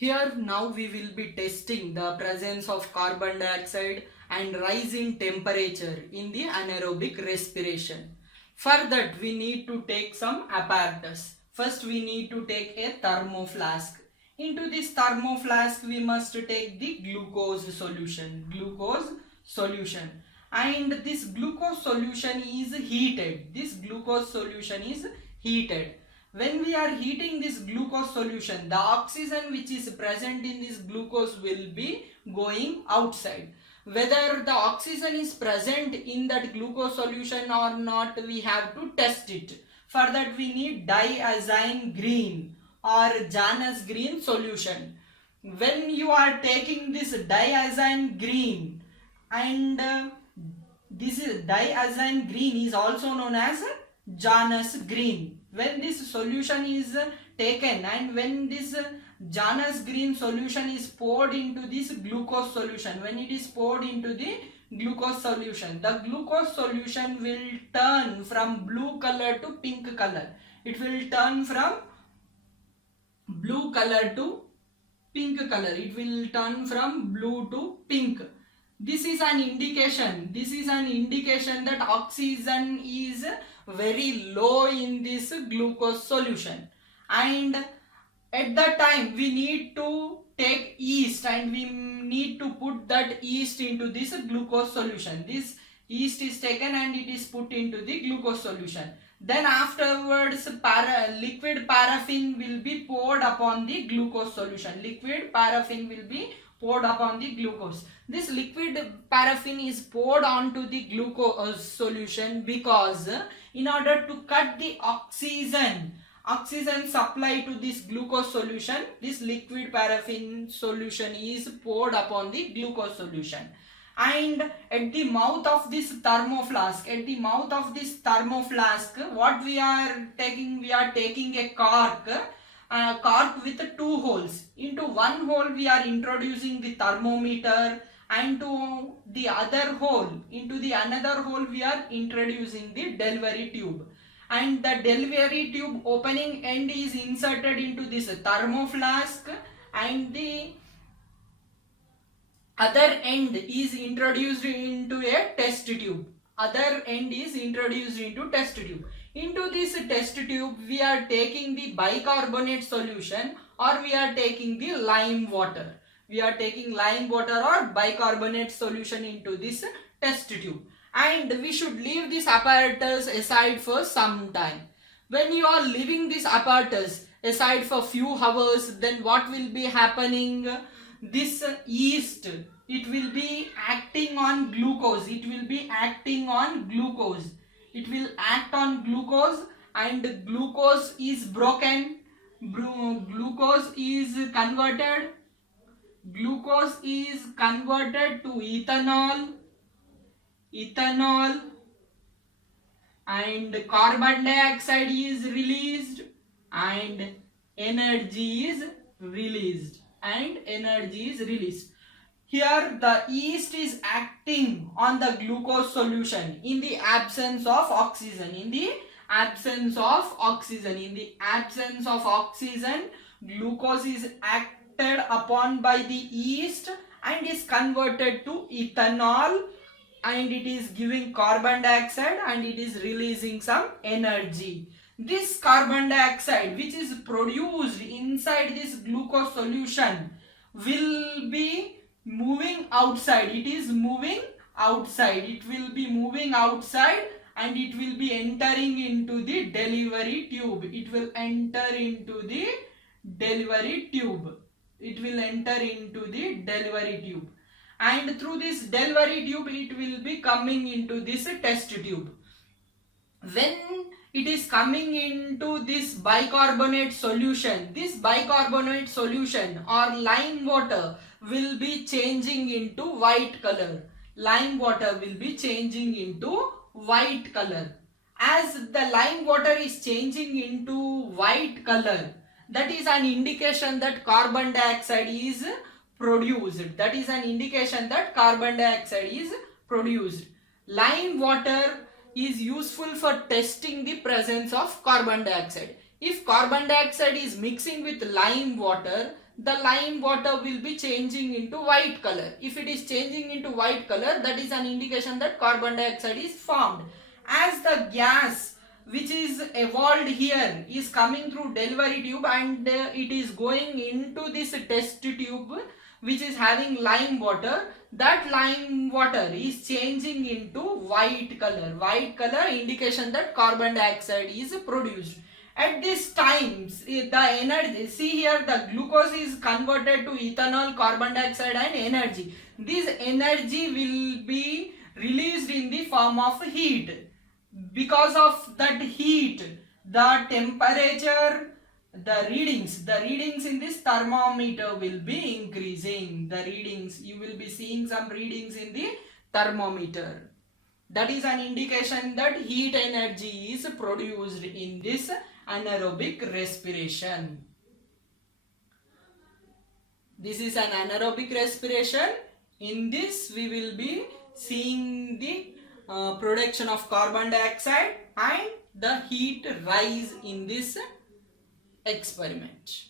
Here now we will be testing the presence of carbon dioxide and rise in temperature in the anaerobic respiration. For that we need to take some apparatus. First we need to take a thermoflask. Into this thermoflask we must take the glucose solution. And this glucose solution is heated. When we are heating this glucose solution, the oxygen which is present in this glucose will be going outside. Whether the oxygen is present in that glucose solution or not, we have to test it. For that we need diazine green or Janus green solution. When you are taking this diazine green, and this is diazine green is also known as Janus green. When this solution is taken and when this Janus green solution is poured into this glucose solution, when it is poured into the glucose solution, the glucose solution will turn from blue color to pink color. It will turn from blue color to pink color. It will turn from blue to pink. This is an indication. That oxygen is very low in this glucose solution, and at that time we need to take yeast and we need to put that yeast into this glucose solution. This yeast is taken and it is put into the glucose solution. Then afterwards liquid paraffin will be poured upon the glucose solution. This liquid paraffin is poured onto the glucose solution because in order to cut the oxygen supply to this glucose solution, this liquid paraffin solution is poured upon the glucose solution. And at the mouth of this thermoflask, what we are taking? We are taking a cork with two holes. Into one hole we are introducing the thermometer, and to the other hole, another hole we are introducing the delivery tube. And the delivery tube opening end is inserted into this thermoflask, and the other end is introduced into a test tube. Into this test tube we are taking the bicarbonate solution, or we are taking the lime water. Or bicarbonate solution into this test tube, and we should leave this apparatus aside for some time. When you are leaving this apparatus aside for few hours, then what will be happening? This yeast, it will be acting on glucose. It will act on glucose, and glucose is broken. Glucose is converted to ethanol, and carbon dioxide is released, and energy is released. Here the yeast is acting on the glucose solution in the absence of oxygen. Glucose is acted upon by the yeast and is converted to ethanol, and it is giving carbon dioxide and it is releasing some energy. This carbon dioxide which is produced inside this glucose solution will be moving outside. It will be moving outside and it will be entering into the delivery tube. And through this delivery tube it will be coming into this test tube. When it is coming into this bicarbonate solution or lime water will be changing into white color. As the lime water is changing into white color, that is an indication that carbon dioxide is produced. Lime water is useful for testing the presence of carbon dioxide. If carbon dioxide is mixing with lime water, the lime water will be changing into white color. If it is changing into white color, that is an indication that carbon dioxide is formed. As the gas which is evolved here is coming through delivery tube and it is going into this test tube which is having lime water, that lime water is changing into white color. White color indication that carbon dioxide is produced. At this time, the energy, see here the glucose is converted to ethanol, carbon dioxide and energy. This energy will be released in the form of heat. Because of that heat, the temperature, the readings in this thermometer will be increasing. The readings, you will be seeing some readings in the thermometer. That is an indication that heat energy is produced in this anaerobic respiration. This is an anaerobic respiration. In this we will be seeing the production of carbon dioxide and the heat rise in this experiment.